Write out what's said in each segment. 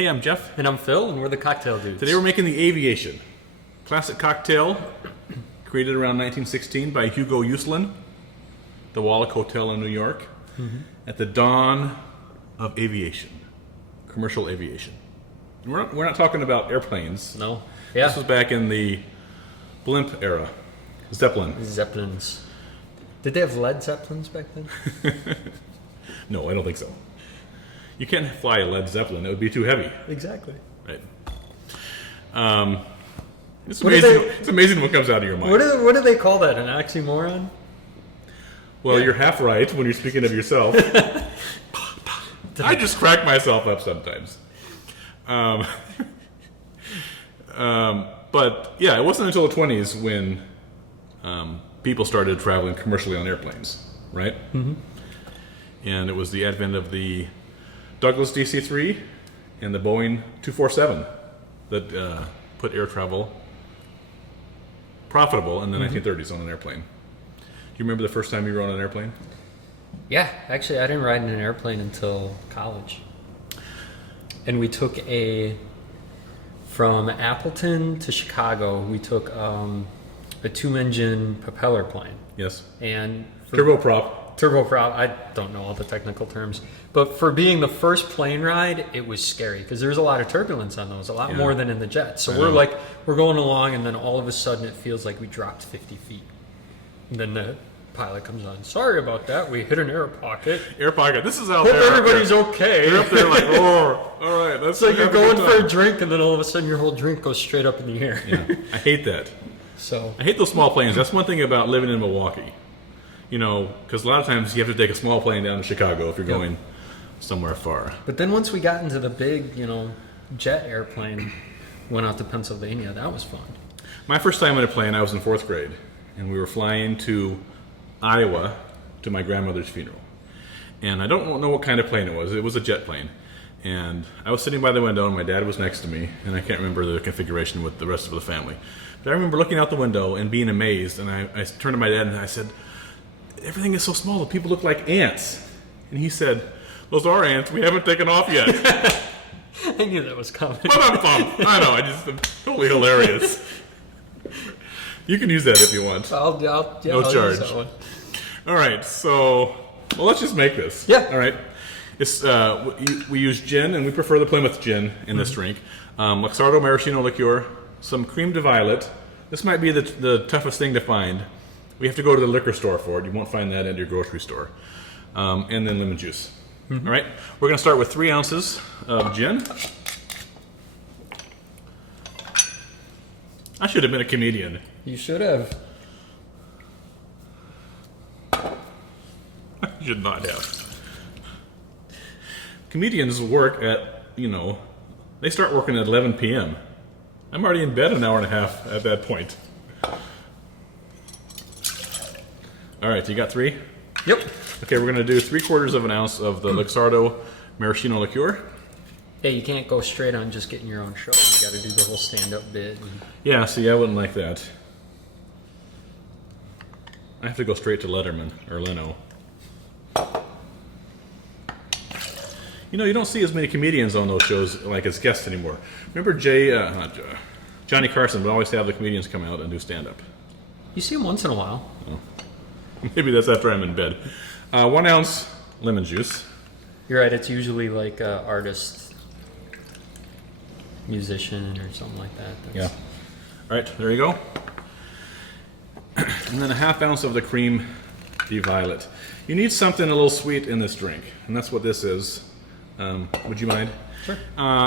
Hey, I'm Jeff. And I'm Phil, and we're the Cocktail Dudes. Today we're making the Aviation. Classic cocktail created around 1916 by Hugo Ensslin, the Wallach Hotel in New York, at the dawn of aviation, commercial aviation. We're not talking about airplanes. No. Yeah. This was back in the blimp era. Zeppelin. Zeppelins. Did they have lead Zeppelins back then? No, I don't think so. You can't fly a lead Zeppelin. It would be too heavy. Exactly. Right. It's amazing. It's amazing what comes out of your mind. What do they call that? An oxymoron? Well, you're half right when you're speaking of yourself. I just crack myself up sometimes. But yeah, it wasn't until the 20s when people started traveling commercially on airplanes, right? Mm-hmm. And it was the advent of the Douglas DC-3 and the Boeing 247 that put air travel profitable in the 1930s on an airplane. Do you remember the first time you were on an airplane? Yeah, actually, I didn't ride in an airplane until college. And we took from Appleton to Chicago, we took a two-engine propeller plane. Yes. And Turboprop, I don't know all the technical terms. But for being the first plane ride, it was scary because there's a lot of turbulence on those, a lot more than in the jet. So we're going along, and then all of a sudden it feels like we dropped 50 feet. And then the pilot comes on. Sorry about that. We hit an air pocket. Air pocket. This is out Hope there. everybody's okay. You're up there like, oh, all right. That's so you're going for a drink, and then all of a sudden your whole drink goes straight up in the air. Yeah, I hate that. So I hate those small planes. That's one thing about living in Milwaukee. You know, because a lot of times you have to take a small plane down to Chicago if you're going somewhere far. But then once we got into the big, jet airplane, went out to Pennsylvania, that was fun. My first time in a plane, I was in 4th grade, and we were flying to Iowa to my grandmother's funeral. And I don't know what kind of plane it was. It was a jet plane. And I was sitting by the window, and my dad was next to me, and I can't remember the configuration with the rest of the family. But I remember looking out the window and being amazed, and I turned to my dad and I said, everything is so small, the people look like ants. And he said, those are ants, we haven't taken off yet. I knew that was coming. But I'm pumped. I know, I'm totally hilarious. You can use that if you want. I'll no charge. Use that one. All right, so let's just make this. Yeah. All right. It's we use gin, and we prefer the Plymouth gin in this drink. Luxardo maraschino liqueur, some crème de violette. This might be the toughest thing to find. We have to go to the liquor store for it. You won't find that at your grocery store. And then lemon juice. All right. We're going to start with 3 ounces of gin. I should have been a comedian. You should have. I should not have. Comedians work at, they start working at 11 p.m. I'm already in bed an hour and a half at that point. All right, you got 3? Yep. Okay, we're going to do 3/4 of an ounce of the Luxardo maraschino liqueur. Yeah, you can't go straight on just getting your own show. You got to do the whole stand-up bit. Yeah, see, I wouldn't like that. I have to go straight to Letterman or Leno. You don't see as many comedians on those shows like as guests anymore. Remember Johnny Carson would always have the comedians come out and do stand-up. You see him once in a while. Oh. Maybe that's after I'm in bed. 1 ounce lemon juice. You're right, it's usually like an artist, musician, or something like that. Yeah. All right, there you go. And then 1/2 ounce of the crème de violette. You need something a little sweet in this drink, and that's what this is. Would you mind? Sure.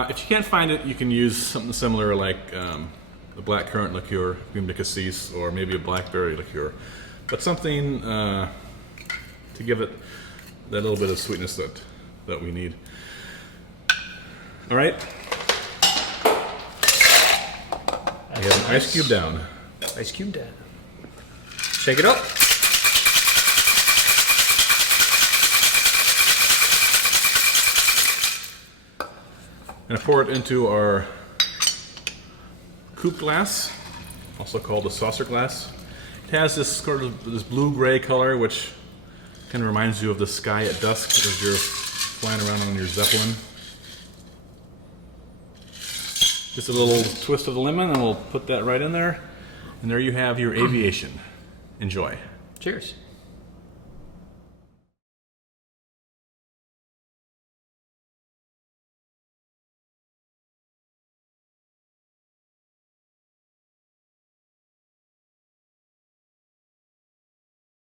If you can't find it, you can use something similar like the blackcurrant liqueur, crème de cassis, or maybe a blackberry liqueur. But something to give it that little bit of sweetness that we need. All right. We have an ice cube down. Ice cube down. Shake it up. And pour it into our coupe glass, also called a saucer glass. It has this sort of this blue-gray color, which kind of reminds you of the sky at dusk as you're flying around on your zeppelin. Just a little twist of the lemon, and we'll put that right in there. And there you have your Aviation. Enjoy. Cheers.